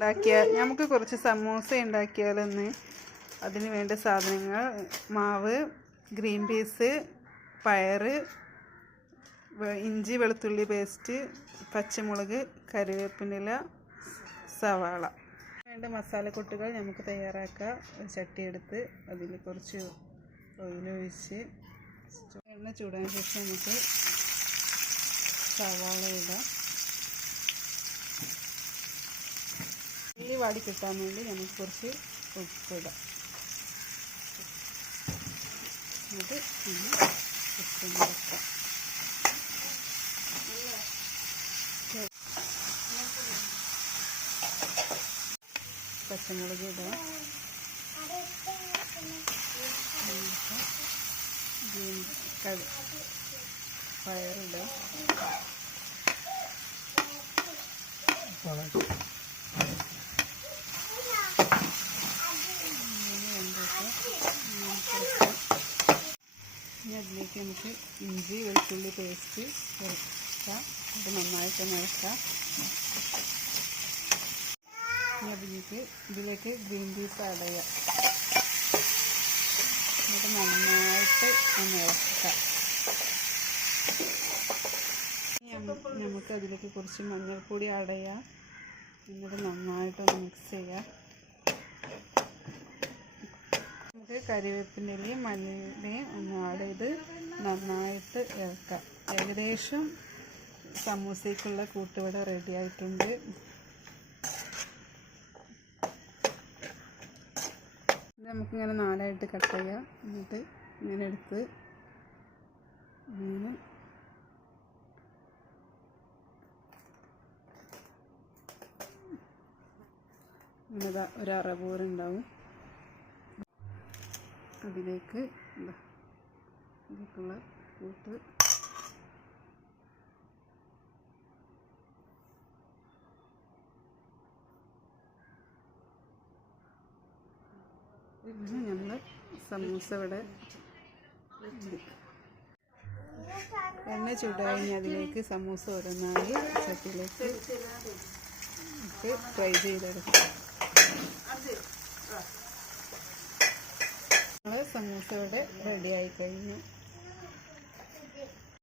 നമുക്ക് കുറച്ച് സമൂസ ഉണ്ടാക്കിയാലൊന്ന്. അതിന് വേണ്ട സാധനങ്ങൾ: മാവ്, ഗ്രീൻ പീസ്, പയറ്, ഇഞ്ചി വെളുത്തുള്ളി പേസ്റ്റ്, പച്ചമുളക്, കറിവേപ്പില, സവാള. വേണ്ട മസാലക്കൂട്ടുകൾ നമുക്ക് തയ്യാറാക്കാം. ഒരു ചട്ടി എടുത്ത് അതിൽ കുറച്ച് ഓയിൽ ഒഴിച്ച് എണ്ണ ചൂടാൻ ശേഷം നമുക്ക് സവാള ഇടാം. ഉള്ളി വാടി കിട്ടാൻ വേണ്ടി നമുക്ക് കുറച്ച് ഉപ്പിടാം. എന്നിട്ട് ഉപ്പ് വെക്കാം. പച്ചമുളക് ഇടാം. പയറിടാം. ഇനി അതിലേക്ക് നമുക്ക് ഇഞ്ചി വെളുത്തുള്ളി പേസ്റ്റ് ചേർക്കാം. അത് നന്നായിട്ട് ഇളക്കാം. ഇനി ഇതിലേക്ക് ഗ്രീൻ പീസ് ആഡ് ചെയ്യാം. എന്നിട്ട് നന്നായിട്ട് ഒന്ന് ഇളക്കാം. നമുക്ക് അതിലേക്ക് കുറച്ച് മഞ്ഞൾപ്പൊടി ആഡ് ചെയ്യാം. എന്നിട്ട് നന്നായിട്ടൊന്ന് മിക്സ് ചെയ്യാം. നമുക്ക് കറിവേപ്പിൻ്റെയും മല്ലിയിലയും ഒന്ന് ആഡ് ചെയ്ത് നന്നായിട്ട് ഇളക്കാം. ഏകദേശം സമൂസയ്ക്കുള്ള കൂട്ടുവട റെഡി ആയിട്ടുണ്ട്. നമുക്കിങ്ങനെ നാലായിട്ട് കട്ട് ചെയ്യാം. എന്നിട്ട് ഇങ്ങനെ എടുത്ത് ഇങ്ങനെ ഒരു അറപോരുണ്ടാവും. അതിലേക്ക് ഇതിലേക്കുള്ള കൂട്ട് ഇങ്ങനെ നമ്മൾ സമൂസ ഇവിടെ എണ്ണ ചൂടായി അതിലേക്ക് സമൂസ ഓരോന്നായി ചട്ടിയിലേക്ക് ഇട്ട് ഫ്രൈ ചെയ്തെടുക്കാം. സമൂസ ഇവിടെ റെഡി ആയി കഴിഞ്ഞു.